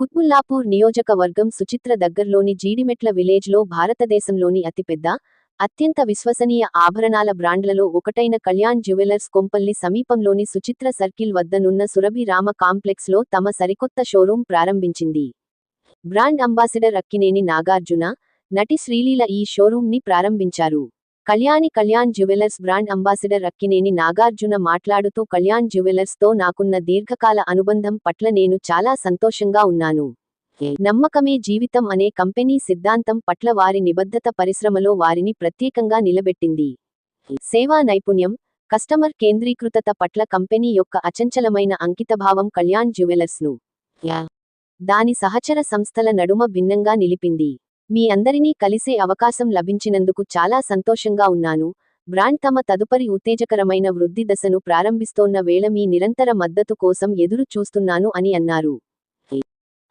కుత్బుల్లాపూర్ నియోజకవర్గం సుచిత్ర దగ్గర్లోని జీడిమెట్ల విలేజ్లో భారతదేశంలోని అతిపెద్ద, అత్యంత విశ్వసనీయ ఆభరణాల బ్రాండ్లలో ఒకటైన కళ్యాణ్ జ్యువెలర్స్ కొంపల్లి సమీపంలోని సుచిత్ర సర్కిల్ వద్దనున్న సురభి రామ కాంప్లెక్స్లో తమ సరికొత్త షోరూం ప్రారంభించింది. బ్రాండ్ అంబాసిడర్ అక్కినేని నాగార్జున, నటి శ్రీలీల ఈ షోరూంని ప్రారంభించారు. Kalyan jewellers brand ambassador Akkineni Nagarjuna మాట్లాడుతూ కళ్యాణ్ జ్యువెలర్స్తో నాకున్న దీర్ఘకాల అనుబంధం పట్ల నేను చాలా సంతోషంగా ఉన్నాను. నమ్మకమే జీవితం అనే కంపెనీ సిద్ధాంతం పట్ల వారి నిబద్ధత పరిశ్రమలో వారిని ప్రత్యేకంగా నిలబెట్టింది. సేవా నైపుణ్యం, కస్టమర్ కేంద్రీకృతత పట్ల కంపెనీ యొక్క అచంచలమైన అంకితభావం కళ్యాణ్ జ్యువెలర్స్ను దాని సహచర సంస్థల నడుమ భిన్నంగా నిలిపింది. మీ అందరినీ కలిసే అవకాశం లభించినందుకు చాలా సంతోషంగా ఉన్నాను. బ్రాండ్ తమ తదుపరి ఉత్తేజకరమైన వృద్ధి దశను ప్రారంభిస్తోన్న వేళ మీ నిరంతర మద్దతు కోసం ఎదురు చూస్తున్నాను అని అన్నారు.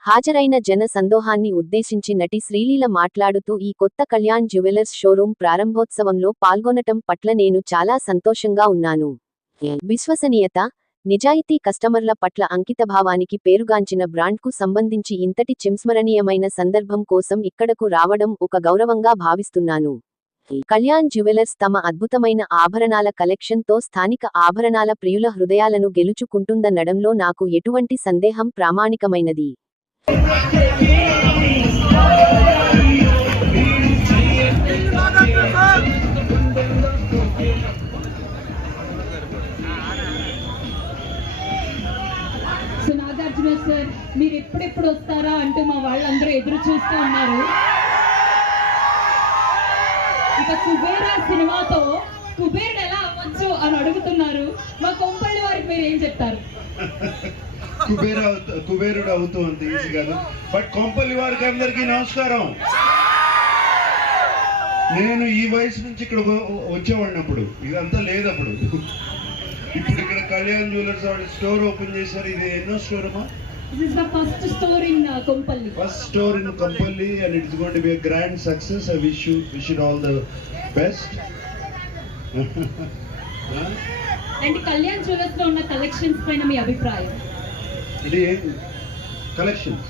హాజరైన జన సందోహాన్ని ఉద్దేశించి నటి శ్రీలీల మాట్లాడుతూ ఈ కొత్త కళ్యాణ్ జ్యువెలర్స్ షోరూం ప్రారంభోత్సవంలో పాల్గొనటం పట్ల నేను చాలా సంతోషంగా ఉన్నాను. విశ్వసనీయత, నిజాయితీ, కస్టమర్ల పట్ల అంకితభావానికి పేరుగాంచిన బ్రాండ్కు సంబంధించి ఇంతటి చిమ్స్మరణీయమైన సందర్భం కోసం ఇక్కడకు రావడం ఒక గౌరవంగా భావిస్తున్నాను. కళ్యాణ్ జ్యువెలర్స్ తమ అద్భుతమైన ఆభరణాల కలెక్షన్తో స్థానిక ఆభరణాల ప్రియుల హృదయాలను గెలుచుకుంటుందనడంలో నాకు ఎటువంటి సందేహం ప్రామాణికమైనది. నాగార్జున సార్, మీరు ఎప్పుడెప్పుడు వస్తారా అంటూ మా వాళ్ళందరూ ఎదురు చూస్తూ ఉన్నారు. ఇక కుబేరా సినిమాతో కుబేరుడు ఎలా అవ్వచ్చు అని అడుగుతున్నారు. మా కొంపల్లి వారికి మీరు ఏం చెప్తారు? కుబేరుడు అవుతుంది కాదు, బట్ కొంపల్లి వారికి అందరికీ నమస్కారం. నేను ఈ వయసు నుంచి ఇక్కడ వచ్చేవాడినప్పుడు ఇదంతా లేదప్పుడు. ఇప్పుడు ఇక్కడ కళ్యాణ్ జ్యువెలర్స్ వాడి స్టోర్ ఓపెన్ చేశారు. ఇది ఎన్నో స్టోర్ అమ్మా? This is the first store in Kompalli. First store in Kompalli, and it's going to be a grand success. I wish it all the best. And Kalyan Jewelers లో ఉన్న collections పైన మీ అభిప్రాయం? ఇది collections,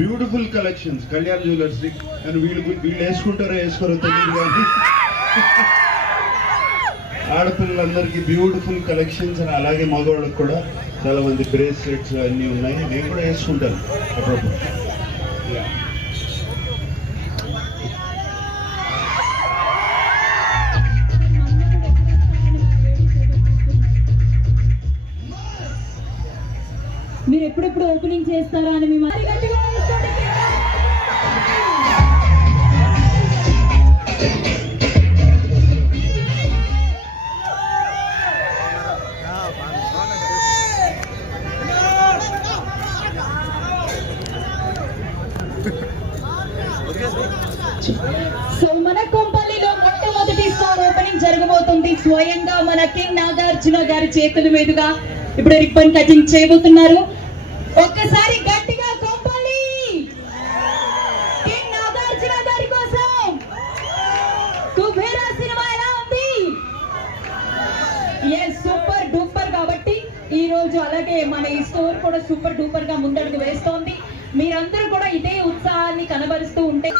beautiful collections Kalyan jewellers. And వీళ్ళు వేసుకుంటారో వేసుకోరో తెలియదు కానీ ఆడపిల్లలందరికీ beautiful collections, అని అలాగే మగవాళ్ళకి కూడా చాలా మంది బ్రేస్లెట్స్ అన్నీ ఉన్నాయి. నేను కూడా వేసుకుంటాను అప్పుడప్పుడు. మీరు ఎప్పుడెప్పుడు ఓపెనింగ్ చేస్తారా అని మేము సో మన కొంపల్లిలో మొట్టమొదటి స్టోర్ ఓపెనింగ్ జరగబోతుంది. స్వయంగా మన కింగ్ నాగార్జున గారి చేతుల మీదుగా ఇప్పుడు రిబ్బన్ కటింగ్ చేయబోతున్నారు. ఒక్కసారి గట్టిగా కొంపల్లి కింగ్ నాగార్జున గారి కోసం. కుబేరా సినిమా ఎలా ఉంది? Super duper. కాబట్టి ఈ రోజు అలాగే మన ఈ స్టోర్ కూడా సూపర్ డూపర్ గా ముందడుగు వేస్తోంది. మీరందరూ కూడా ఇదే ఉత్సాహాన్ని కనబరుస్తూ ఉంటే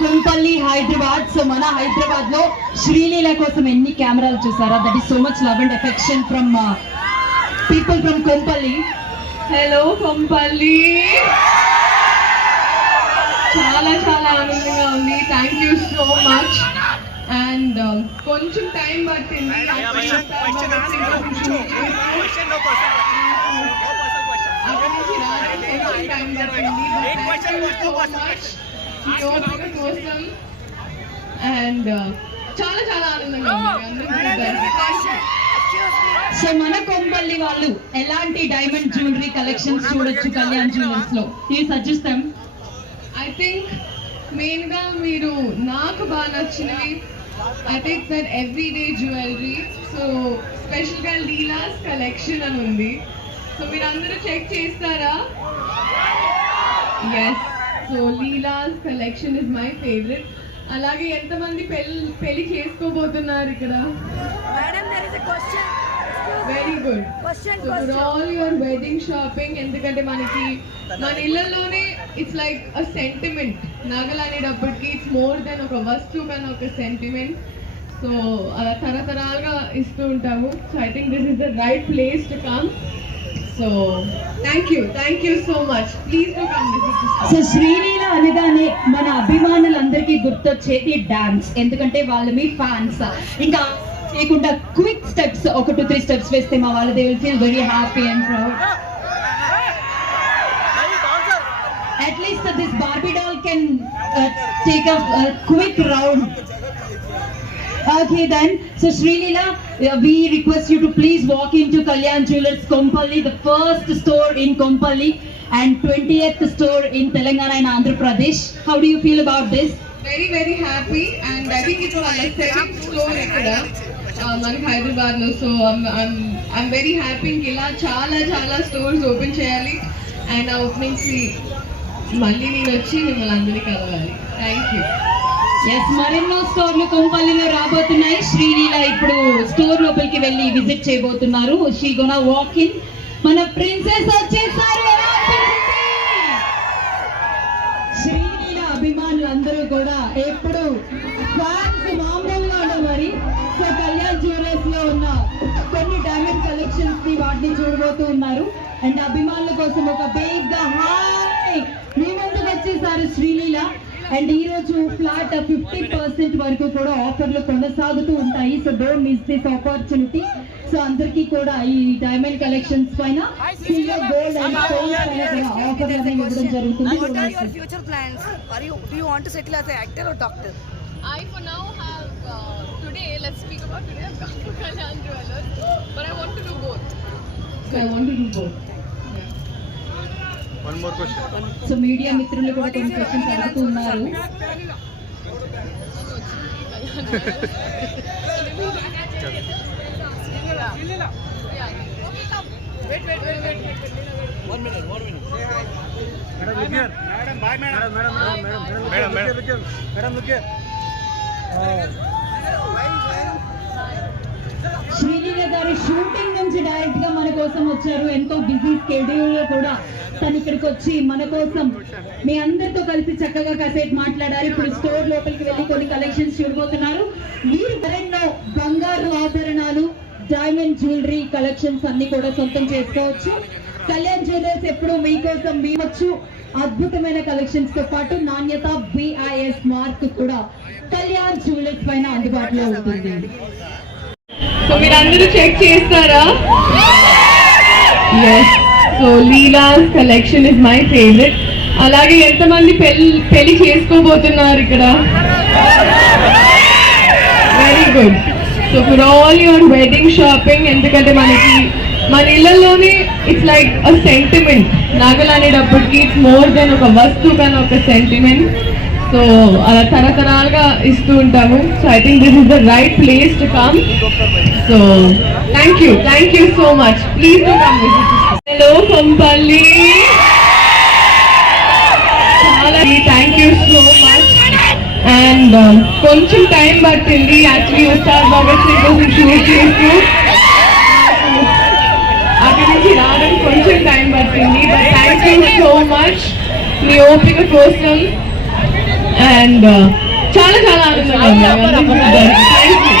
కొంపల్లి హైదరాబాద్. సో మన హైదరాబాద్ లో శ్రీలీల కోసం ఎన్ని కెమెరాలు చూసారా? That is so much love and affection from people from Kompally. Hello Kompally, చాలా చాలా ఆనందంగా ఉంది. Thank you so much. And కొంచెం టైం పట్టింది. అండ్ చాలా చాలా ఆనందంగా ఉంది అందరూ చూడడానికి. సో మన కొంపల్లి వాళ్ళు ఎలాంటి డైమండ్ జ్యువెలరీ కలెక్షన్స్ చూడొచ్చు కళ్యాణ్ జ్యువెలర్స్ లో? ఈ సజెస్తాం. ఐ థింక్ మెయిన్ గా మీరు నాకు బాగా నచ్చినవి I think that everyday jewellery. So special గా లీలాస్ కలెక్షన్ అని ఉంది. సో మీరు అందరూ చెక్ చేస్తారా? Yes. So Leela's collection is my favourite. అలాగే ఎంతమంది పెళ్లి చేసుకోబోతున్నారు ఇక్కడ? Very good. So for all your wedding shopping, ఎందుకంటే మనకి మన ఇళ్లలోనే ఇట్స్ లైక్ అ సెంటిమెంట్. నగలు అనేటప్పటికి ఇట్స్ మోర్ దెన్ ఒక వస్తువు కన్నా ఒక సెంటిమెంట్. సో అలా తరతరాలుగా ఇస్తూ ఉంటాము. So I think this is the right place to come. So thank you so much. Please to come visit. So Sreeleela అనగానే మన అభిమానులందరికీ గుర్తొచ్చేది డాన్స్, ఎందుకంటే వాళ్ళు మీ ఫ్యాన్స్. ఇంకా చేయకుండా క్విక్ స్టెప్స్, ఒక 2-3 స్టెప్స్ వేస్తే మా వాళ్ళు they will feel very happy and proud. At least this Barbie doll can take a quick round. Okay then, so Srilila, we request you to please walk into Kalyan Jewellers Kompally, the first store in Kompally and 20th store in Telangana and Andhra Pradesh. How do you feel about this? Very very happy, and I think it's our 7th store ikkada మనకి హైదరాబాద్ లో. So I'm very happy. ఇలా చాలా stores open చేయాలి and ఆ openings మళ్ళీ నేను వచ్చి మిమ్మల్ని అందరినీ కలవాలి. Thank you. ఎస్, మరెన్నో స్టోర్లు కొంపల్లిలో రాబోతున్నాయి. శ్రీలీల ఇప్పుడు స్టోర్ లోపలికి వెళ్ళి విజిట్ చేయబోతున్నారు. She gonna walk in. మన ప్రిన్సెస్ వచ్చేసారు. శ్రీలీల అభిమానులందరూ కూడా ఎప్పుడు ఫ్యాన్స్ మామూలుగా ఉండవు మరి. సో కళ్యాణ్ జ్యువెలర్స్ లో ఉన్న కొన్ని డైమండ్ కలెక్షన్స్ ని వాటిని చూడబోతూ ఉన్నారు. అండ్ అభిమానుల కోసం ఒక బిగ్ గా హాయ్ మీ ముందుకు వచ్చేసారు శ్రీలీల. అండ్ ఈ రోజు ఫ్లాట్ 50% వరకు కూడా ఆఫర్లు కొనసాగుతూ ఉంటాయి. So don't miss this opportunity. So అందరికీ కూడా ఈ డైమండ్ కలెక్షన్స్ పైన సిల్వర్, గోల్డ్ అండ్ స్టోన్స్ పైన కూడా ఆఫర్లు అనేవి ఇవ్వడం జరుగుతుంది. What are your future plans? Do you want to settle as an actor or doctor? I for now have today. Let's speak about today. I've come to Kalyan Jewellers, but I want to do both. So I want to do both. So media మిత్రులు కూడా కొన్ని questions అడుగుతూ ఉన్నారు. One minute. Madam, look here. Sreeleela గారు shooting నుంచి direct గా మన కోసం వచ్చారు. ఎంతో బిజీ స్కెడ్యూల్ లో కూడా తను ఇక్కడికి వచ్చి మన కోసం మీ అందరితో కలిసి చక్కగా కాసేపు మాట్లాడారు. ఇప్పుడు స్టోర్ లోపలికి వెళ్ళి కొన్ని కలెక్షన్స్ చూడబోతున్నారు. మీరు మరెన్నో బంగారు ఆభరణాలు, డైమండ్ జ్యువెలరీ కలెక్షన్స్ అన్ని కూడా సొంతం చేసుకోవచ్చు. కళ్యాణ్ జ్యువెలర్స్ ఎప్పుడు మీకోసం మీవచ్చు. అద్భుతమైన కలెక్షన్స్ తో పాటు నాణ్యత BIS మార్క్ కూడా కళ్యాణ్ జ్యువెలర్స్ పైన అందుబాటులో ఉంటుంది. సో మీరు అందరూ చెక్ చేస్తారా? Yes. So Leela's collection is my favourite. అలాగే ఎంతమంది పెళ్లి చేసుకోబోతున్నారు ఇక్కడ? Very good. So for all your wedding shopping, ఎందుకంటే మనకి మన ఇళ్లలోనే ఇట్స్ లైక్ అ సెంటిమెంట్. నగలు అనేటప్పటికి ఇట్స్ మోర్ దెన్ ఒక వస్తువు కన్నా ఒక సెంటిమెంట్. సో అలా తరతరాలుగా ఇస్తూ ఉంటాము. So I think this is the right place to come. So thank you so much. Please to come visit. Hello Kompally, చాలా thank you so much. And కొంచెం టైం పట్టింది యాక్చువల్లీ ఉస్తాద్ భగత్ సింగ్ కోసం షూట్ చేస్తూ అక్కడి నుంచి రావడానికి కొంచెం టైం పట్టింది. But thank you so much మీ ఓపిక కోసం. అండ్ చాలా ఆనందంగా ఉంది. Thank you.